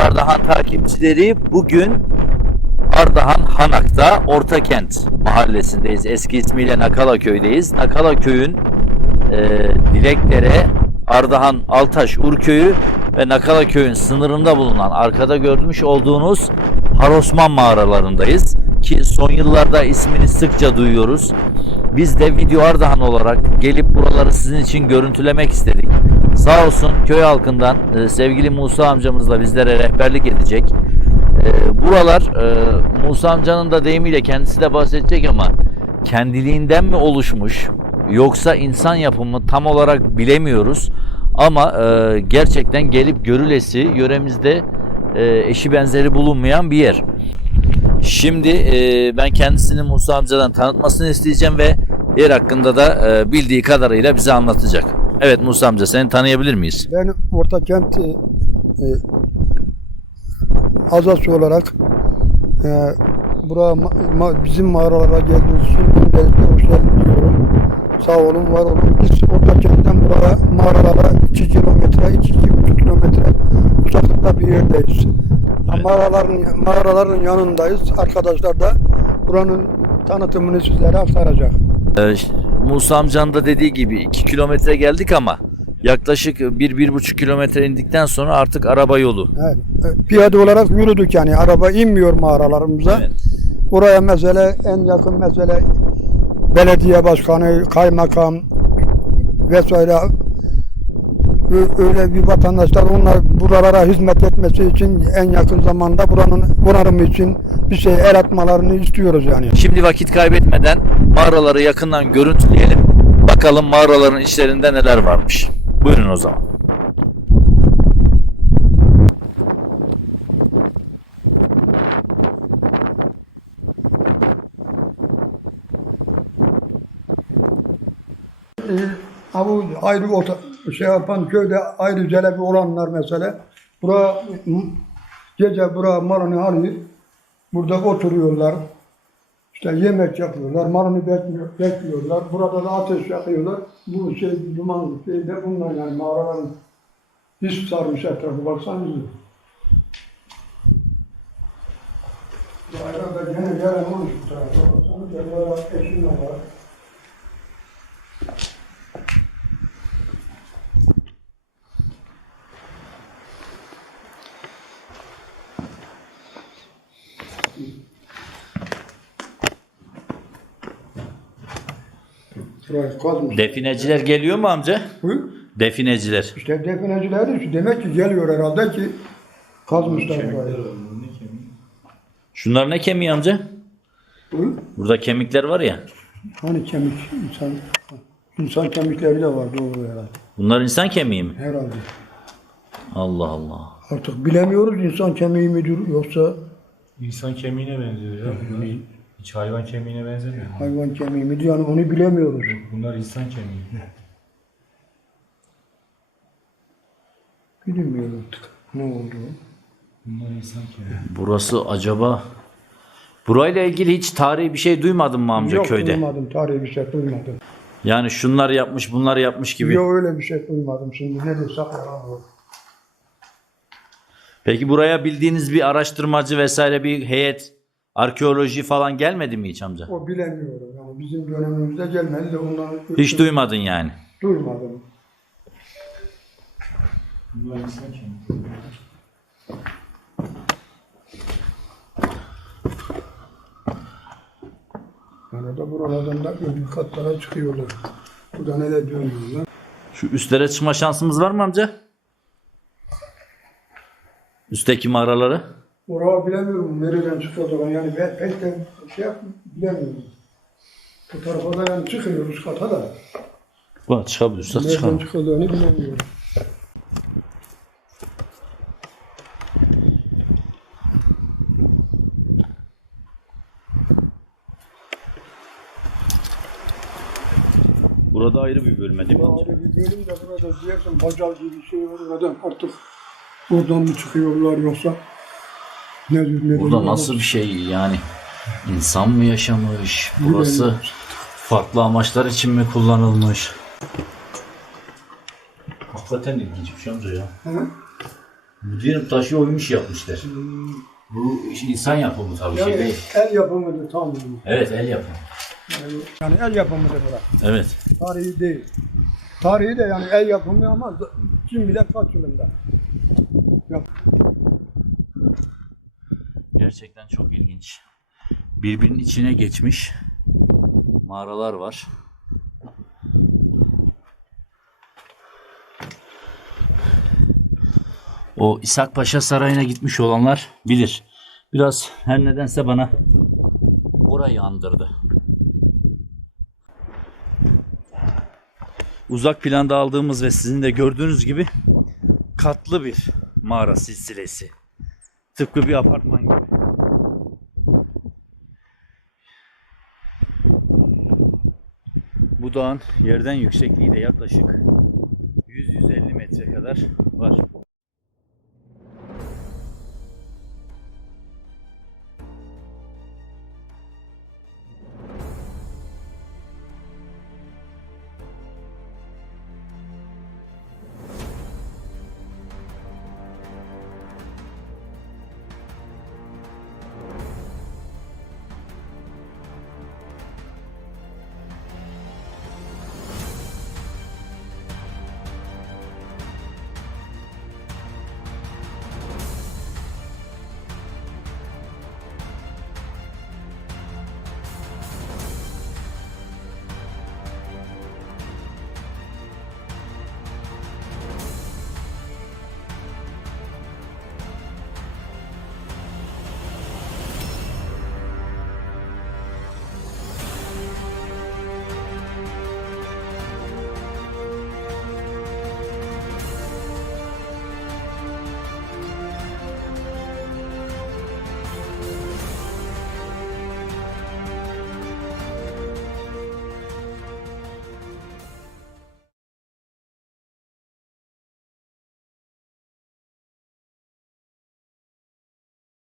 Ardahan takipçileri bugün Ardahan Hanak'ta Ortakent mahallesindeyiz. Eski ismiyle Nakala köydeyiz. Nakala köyün e, Dilekdere, Ardahan Altaş Urköyü ve Nakala köyün sınırında bulunan arkada görmüş olduğunuz Harosman mağaralarındayız. Ki son yıllarda ismini sıkça duyuyoruz. Biz de Video Ardahan olarak gelip buraları sizin için görüntülemek istedik. Sağ olsun köy halkından e, sevgili Musa amcamız da bizlere rehberlik edecek. E, buralar e, Musa amcanın da deyimiyle kendisi de bahsedecek ama kendiliğinden mi oluşmuş yoksa insan yapımı tam olarak bilemiyoruz. Ama e, gerçekten gelip görülesi yöremizde e, eşi benzeri bulunmayan bir yer. Şimdi e, ben kendisini Musa amcadan tanıtmasını isteyeceğim ve yer hakkında da e, bildiği kadarıyla bize anlatacak. Evet Musa amca seni tanıyabilir miyiz? Ben Ortakent e, e, azası olarak e, buraya ma- ma- bizim mağaralara geldiğiniz için öncelikle hoş geldiniz diyorum. Sağ olun, var olun. Biz Ortakent'ten buraya mağaralara 2 kilometre, 2-2,5 kilometre uzaklıkta bir yerdeyiz. Mağaraların, mağaraların yanındayız. Arkadaşlar da buranın tanıtımını sizlere aktaracak. Ee, Musa amcanın da dediği gibi 2 kilometre geldik ama yaklaşık 1-1,5 kilometre indikten sonra artık araba yolu. Evet. Piyade olarak yürüdük yani. Araba inmiyor mağaralarımıza. Evet. Oraya mesele en yakın mesele belediye başkanı, kaymakam vesaire öyle bir vatandaşlar onlar buralara hizmet etmesi için en yakın zamanda buranın onarımı için bir şey el atmalarını istiyoruz yani. Şimdi vakit kaybetmeden mağaraları yakından görüntüleyelim. Bakalım mağaraların içlerinde neler varmış. Buyurun o zaman. Ha bu ayrı ota, şey yapan köyde ayrı celebi olanlar mesela. Bura gece bura marını arıyor. Burada oturuyorlar. İşte yemek yapıyorlar. Marını bekliyor, bekliyorlar. Burada da ateş yakıyorlar. Bu şey duman şey de bunlar yani mağaraların hiç sarmış etrafı baksanıza. Bu arada gene gelen olmuş bu tarafa. Baksanıza böyle eşim var. Kazmış. Defineciler geliyor mu amca? Bu Defineciler. işte defineciler de şu demek ki geliyor herhalde ki kazmışlar burayı. Şunlar ne kemiği amca? Bu Burada kemikler var ya. hani kemik insan insan kemikleri de var doğru herhalde. Bunlar insan kemiği mi? Herhalde. Allah Allah. Artık bilemiyoruz insan kemiği midir yoksa İnsan kemiğine benziyor ya. Bunlar hiç hayvan kemiğine benzemiyor. hayvan kemiği midir yani onu bilemiyoruz. Bunlar insan kemiği. Bilmiyoruz artık ne oldu. Bunlar insan kemiği. Burası acaba... Burayla ilgili hiç tarihi bir şey duymadın mı amca Yok köyde? duymadım tarihi bir şey duymadım. Yani şunlar yapmış bunlar yapmış gibi. Yok öyle bir şey duymadım şimdi ne yalan olur. Peki buraya bildiğiniz bir araştırmacı vesaire bir heyet, arkeoloji falan gelmedi mi hiç amca? O bilemiyorum yani bizim dönemimizde gelmedi de ondan Hiç duymadın yani. duymadım. Bunlar insan kemiği. Yani da buralardan da öbür katlara çıkıyorlar. Burada neler dönüyorlar. Şu üstlere çıkma şansımız var mı amca? Üstteki mağaraları. Oraya bilemiyorum nereden çıkıyorlar yani ben pek de şey yap, bilemiyorum. Bu tarafa da yani çıkıyoruz kata da. Buna çıkabilirsek Nereden çıkalım. çıkıldığını bilemiyorum. Burada ayrı bir bölme değil mi amca? Ayrı bir bölüm de burada diyorsun bacal gibi bir şey var oradan artık oradan mı çıkıyorlar yoksa. Burada nasıl bir şey yani? İnsan mı yaşamış? Burası farklı amaçlar için mi kullanılmış? Hakikaten ilginç bir şey amca ya. Hı? Diyelim taşı oymuş yapmışlar. Bu insan yapımı tabii şey değil. el yapımıdır tam. Evet el yapımı. Yani el yapımıdır bura. Evet. Tarihi değil. Tarihi de yani el yapımı ama kim bilir kaç yılında. Gerçekten çok ilginç. Birbirinin içine geçmiş mağaralar var. O İshak Paşa Sarayı'na gitmiş olanlar bilir. Biraz her nedense bana orayı andırdı. Uzak planda aldığımız ve sizin de gördüğünüz gibi katlı bir mağara silsilesi. Tıpkı bir apartman gibi. Bu dağın yerden yüksekliği de yaklaşık 100-150 metre kadar var.